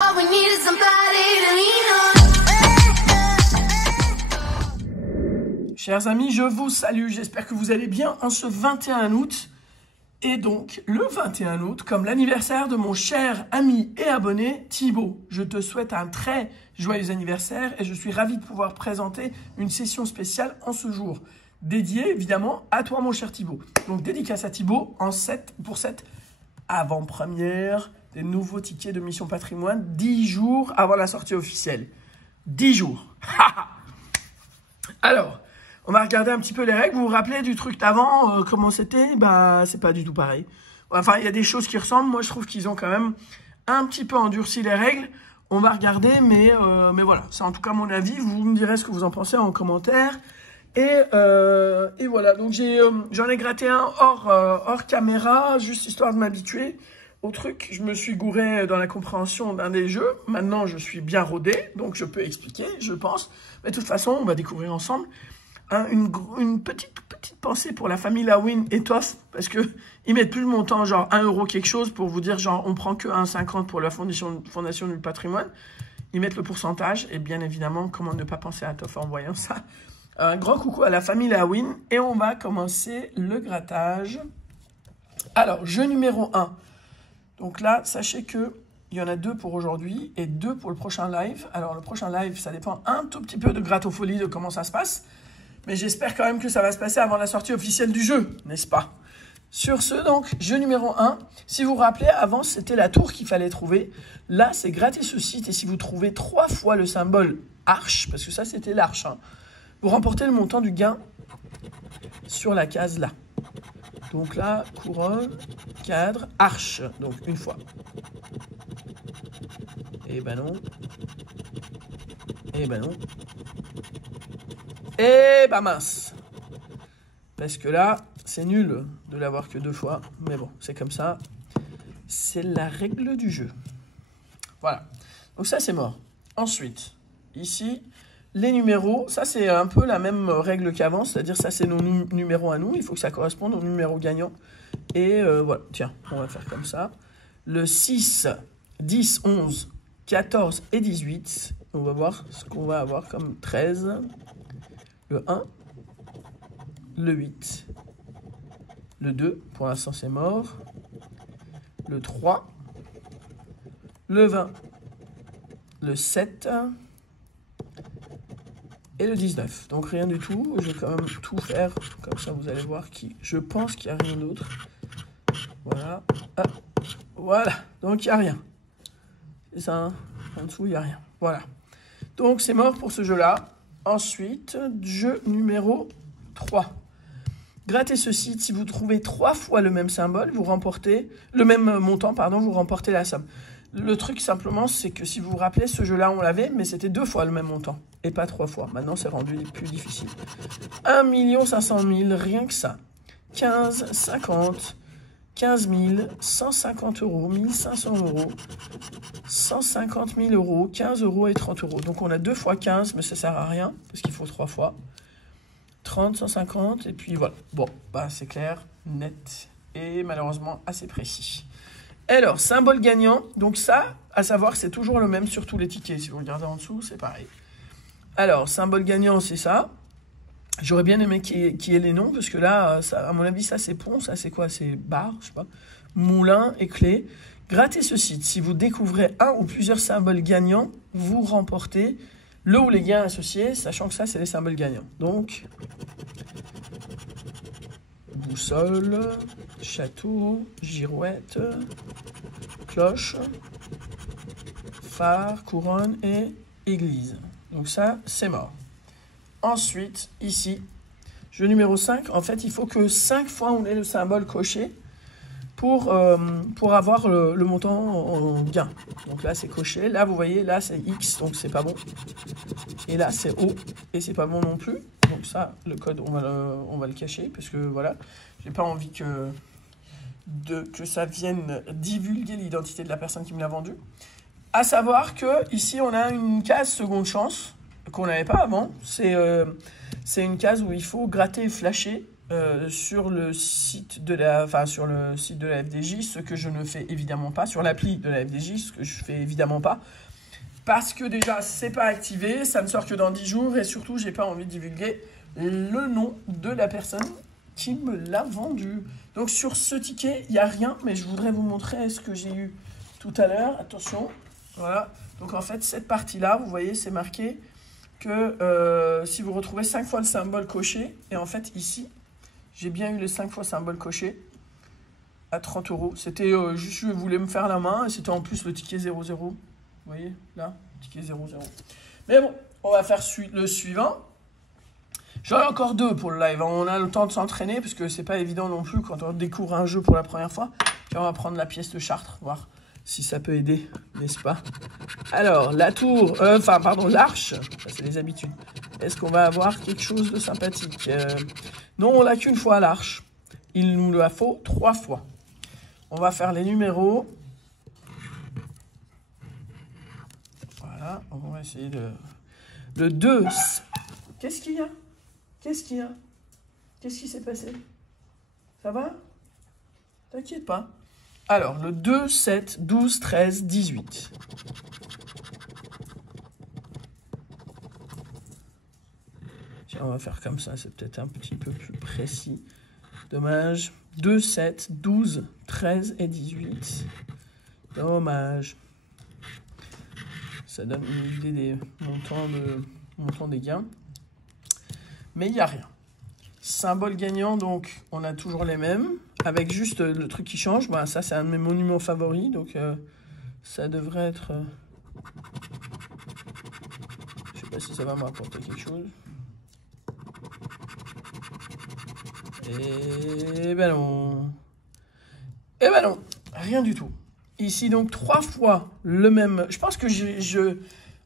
All we need is somebody to lean on. Chers amis, je vous salue, j'espère que vous allez bien en ce 21 août. Et donc, le 21 août, comme l'anniversaire de mon cher ami et abonné Thibaut, je te souhaite un très joyeux anniversaire et je suis ravi de pouvoir présenter une session spéciale en ce jour, dédiée évidemment à toi mon cher Thibaut. Donc, dédicace à Thibaut pour cette avant-première des nouveaux tickets de Mission Patrimoine, 10 jours avant la sortie officielle. 10 jours. Alors, on va regarder un petit peu les règles. Vous vous rappelez du truc d'avant, comment c'était? Bah, c'est pas du tout pareil. Enfin, il y a des choses qui ressemblent. Moi, je trouve qu'ils ont quand même un petit peu endurci les règles. On va regarder, mais voilà. C'est en tout cas mon avis. Vous me direz ce que vous en pensez en commentaire. Et voilà. Donc, j'en ai gratté un hors caméra, juste histoire de m'habituer au truc. Je me suis gouré dans la compréhension d'un des jeux. Maintenant, je suis bien rodé, donc je peux expliquer, je pense. Mais de toute façon, on va découvrir ensemble. Une petite pensée pour la famille Lawin et Toff, parce que ils mettent plus le montant, genre 1 euro quelque chose, pour vous dire, genre, on prend que 1,50 pour la fondation du patrimoine. Ils mettent le pourcentage, et bien évidemment, comment ne pas penser à Toff en voyant ça. Un grand coucou à la famille Lawin, et on va commencer le grattage. Alors, jeu numéro 1. Donc là, sachez que il y en a 2 pour aujourd'hui, et 2 pour le prochain live. Alors, le prochain live, ça dépend un tout petit peu de Grattofolie, de comment ça se passe. Mais j'espère quand même que ça va se passer avant la sortie officielle du jeu, n'est-ce pas? Sur ce, donc, jeu numéro 1. Si vous vous rappelez, avant, c'était la tour qu'il fallait trouver. Là, c'est gratter ce site. Et si vous trouvez 3 fois le symbole arche, parce que ça, c'était l'arche, hein, vous remportez le montant du gain sur la case là. Donc là, couronne, cadre, arche. Donc, une fois. Et ben non. Et ben non. Et bah mince. Parce que là, c'est nul de l'avoir que 2 fois. Mais bon, c'est comme ça. C'est la règle du jeu. Voilà. Donc ça, c'est mort. Ensuite, ici, les numéros. Ça, c'est un peu la même règle qu'avant. C'est-à-dire, ça, c'est nos numéros à nous. Il faut que ça corresponde aux numéros gagnants. Et voilà. Tiens, on va faire comme ça. Le 6, 10, 11, 14 et 18. On va voir ce qu'on va avoir comme 13. Le 1, le 8, le 2, pour l'instant c'est mort, le 3, le 20, le 7 et le 19. Donc rien du tout, je vais quand même tout faire, comme ça vous allez voir je pense qu'il n'y a rien d'autre. Voilà, ah, voilà, donc il n'y a rien. C'est ça, hein, en dessous il n'y a rien. Voilà, donc c'est mort pour ce jeu-là. Ensuite, jeu numéro 3. Grattez ce site. Si vous trouvez 3 fois le même symbole, vous remportez le même montant, pardon, vous remportez la somme. Le truc simplement, c'est que si vous vous rappelez, ce jeu-là, on l'avait, mais c'était 2 fois le même montant et pas 3 fois. Maintenant, c'est rendu plus difficile. 1 500 000, rien que ça. 15, 50, 15 000, 150 euros, 1500 euros, 150 000 euros, 15 euros et 30 euros. Donc on a 2 fois 15, mais ça sert à rien, parce qu'il faut 3 fois. 30, 150, et puis voilà. Bon, bah c'est clair, net, et malheureusement assez précis. Alors, symbole gagnant, donc ça, à savoir, c'est toujours le même sur tous les tickets. Si vous regardez en dessous, c'est pareil. Alors, symbole gagnant, c'est ça. J'aurais bien aimé qu'il y ait les noms, parce que là, ça, à mon avis, ça c'est pont, ça c'est quoi? C'est bar, je sais pas. Moulin et clé. Grattez ce site. Si vous découvrez un ou plusieurs symboles gagnants, vous remportez le ou les gains associés, sachant que ça, c'est les symboles gagnants. Donc, boussole, château, girouette, cloche, phare, couronne et église. Donc ça, c'est mort. Ensuite, ici, jeu numéro 5, en fait, il faut que 5 fois on ait le symbole coché pour avoir le montant en gain. Donc là, c'est coché. Là, vous voyez, là, c'est X, donc c'est pas bon. Et là, c'est O, et c'est pas bon non plus. Donc ça, le code, on va le cacher, parce que voilà, j'ai pas envie que ça vienne divulguer l'identité de la personne qui me l'a vendu. À savoir que ici, on a une case seconde chance, qu'on n'avait pas avant. C'est une case où il faut gratter et flasher sur le site de la, enfin, sur le site de la FDJ, ce que je ne fais évidemment pas, sur l'appli de la FDJ, ce que je fais évidemment pas, parce que déjà, c'est pas activé, ça ne sort que dans 10 jours, et surtout, j'ai pas envie de divulguer le nom de la personne qui me l'a vendu. Donc, sur ce ticket, il n'y a rien, mais je voudrais vous montrer ce que j'ai eu tout à l'heure. Attention, voilà. Donc, en fait, cette partie-là, vous voyez, c'est marqué que si vous retrouvez 5 fois le symbole coché, et en fait, ici, j'ai bien eu les 5 fois symbole coché à 30 €. C'était juste, je voulais me faire la main, et c'était en plus le ticket 00. Vous voyez, là, ticket 00. Mais bon, on va faire le suivant. J'en ai encore 2 pour le live. On a le temps de s'entraîner, parce que c'est pas évident non plus quand on découvre un jeu pour la première fois. Et on va prendre la pièce de Chartres, voir si ça peut aider, n'est-ce pas? Alors, la tour, l'arche, ça c'est les habitudes. Est-ce qu'on va avoir quelque chose de sympathique? Non, on l'a qu'une fois l'arche. Il nous la faut 3 fois. On va faire les numéros. Voilà, on va essayer de... Le 2. Qu'est-ce qu'il y a? Qu'est-ce qu'il y a? Qu'est-ce qui s'est passé? Ça va? T'inquiète pas. Alors, le 2, 7, 12, 13, 18. Tiens, on va faire comme ça, c'est peut-être un petit peu plus précis. Dommage. 2, 7, 12, 13 et 18. Dommage. Ça donne une idée des montants des gains. Mais il n'y a rien. Symbole gagnant, donc on a toujours les mêmes. Avec juste le truc qui change. Bah, ça, c'est un de mes monuments favoris. Donc ça devrait être... je sais pas si ça va m'apporter quelque chose. Et ben non. Et ben non. Rien du tout. Ici, donc, 3 fois le même... Je pense que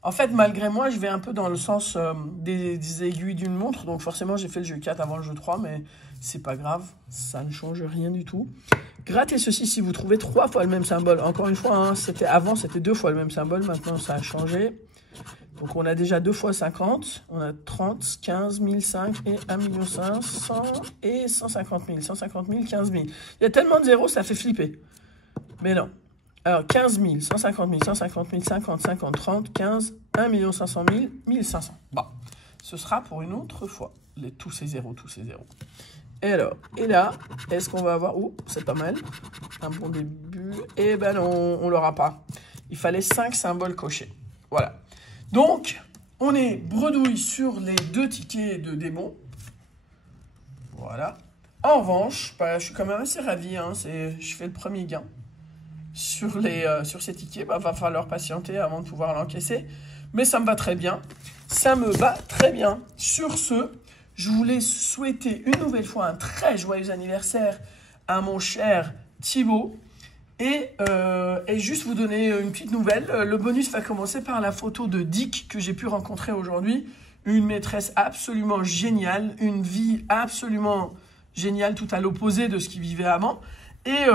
en fait, malgré moi, je vais un peu dans le sens des aiguilles d'une montre. Donc, forcément, j'ai fait le jeu 4 avant le jeu 3, mais c'est pas grave. Ça ne change rien du tout. Grattez ceci si vous trouvez 3 fois le même symbole. Encore une fois, hein, avant, c'était 2 fois le même symbole. Maintenant, ça a changé. Donc, on a déjà 2 fois 50. On a 30, 15, 1005 et 1 500 et 150 000. 150 000, 15 000. Il y a tellement de zéros, ça fait flipper. Mais non. Alors, 15 000, 150 000, 150 000, 50, 50, 30, 15, 1 500 000, 1500. Bon, ce sera pour une autre fois. Tous ces zéros. Et alors, et là, est-ce qu'on va avoir... Oh, c'est pas mal. Un bon début. Eh ben non, on l'aura pas. Il fallait 5 symboles cochés. Voilà. Donc, on est bredouille sur les 2 tickets de démon. Voilà. En revanche, bah, je suis quand même assez ravi. Hein, je fais le premier gain. Sur ces tickets, bah, va falloir patienter avant de pouvoir l'encaisser. Mais ça me va très bien. Ça me va très bien. Sur ce, je voulais souhaiter une nouvelle fois un très joyeux anniversaire à mon cher Thibaut. Et juste vous donner une petite nouvelle. Le bonus va commencer par la photo de Dick que j'ai pu rencontrer aujourd'hui. Une maîtresse absolument géniale. Une vie absolument géniale, tout à l'opposé de ce qu'il vivait avant. Et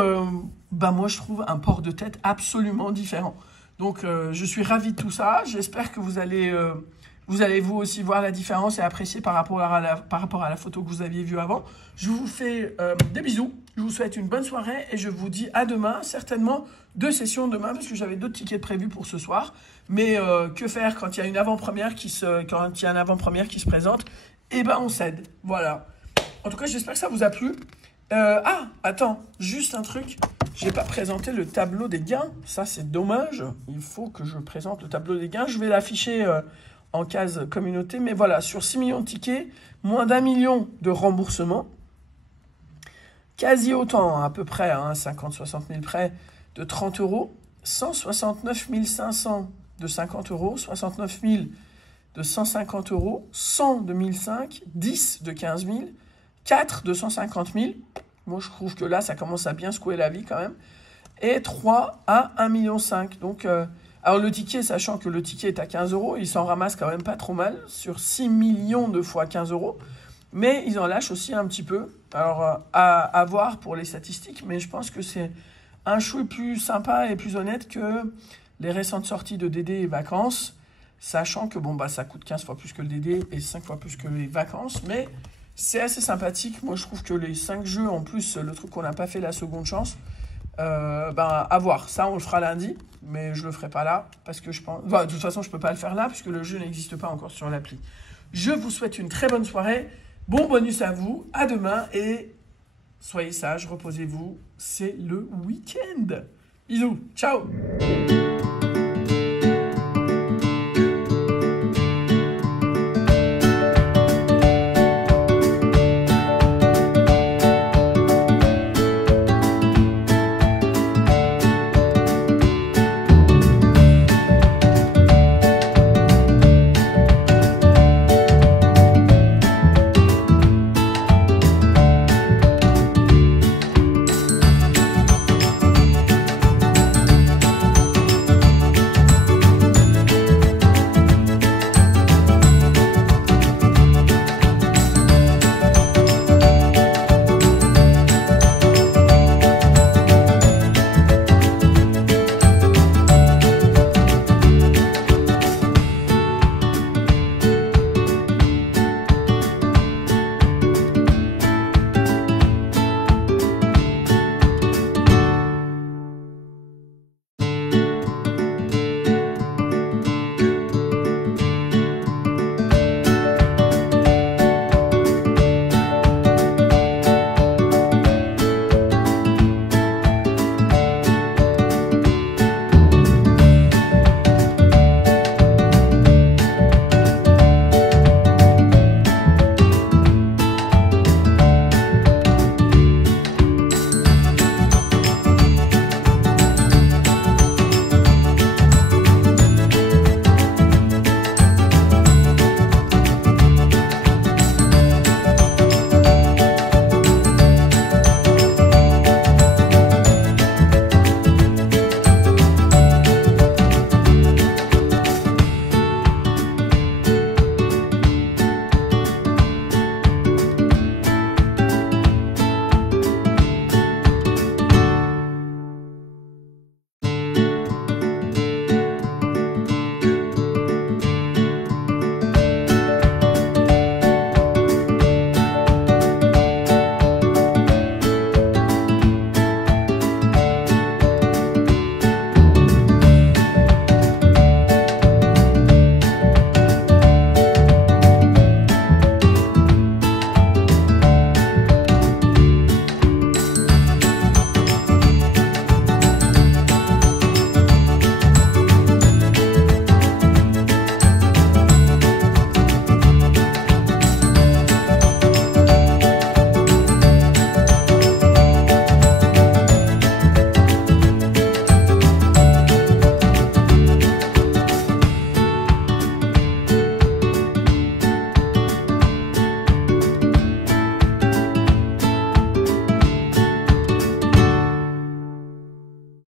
bah moi, je trouve un port de tête absolument différent. Donc, je suis ravi de tout ça. J'espère que vous allez vous aussi voir la différence et apprécier par rapport à la photo que vous aviez vue avant. Je vous fais des bisous. Je vous souhaite une bonne soirée et je vous dis à demain. Certainement 2 sessions demain parce que j'avais d'autres tickets prévus pour ce soir. Mais que faire quand il y a une avant-première qui se présente? Eh ben, on cède. Voilà. En tout cas, j'espère que ça vous a plu. Attends, juste un truc. J'ai pas présenté le tableau des gains. Ça, c'est dommage. Il faut que je présente le tableau des gains. Je vais l'afficher en case communauté. Mais voilà, sur 6 millions de tickets, moins d'1 million de remboursements. Quasi autant, à peu près, 50-60 000 près, de 30 €. 169 500 de 50 €. 69 000 de 150 €. 100 de 1005. 10 de 15 000. 4 de 150 000. Moi, je trouve que là, ça commence à bien secouer la vie quand même. Et 3 à 1,5 million. Donc, alors le ticket, sachant que le ticket est à 15 €, il s'en ramasse quand même pas trop mal sur 6 millions de fois 15 €. Mais ils en lâchent aussi un petit peu. Alors, à voir pour les statistiques, mais je pense que c'est un chouille plus sympa et plus honnête que les récentes sorties de DD et vacances, sachant que bon, bah, ça coûte 15 fois plus que le DD et 5 fois plus que les vacances, mais C'est assez sympathique. Moi, je trouve que les 5 jeux, en plus, le truc qu'on n'a pas fait la seconde chance, à voir. Ça, on le fera lundi, mais je le ferai pas là, parce que je pense... Enfin, de toute façon, je peux pas le faire là, puisque le jeu n'existe pas encore sur l'appli. Je vous souhaite une très bonne soirée. Bon bonus à vous. À demain, et soyez sages, reposez-vous. C'est le week-end. Bisous. Ciao.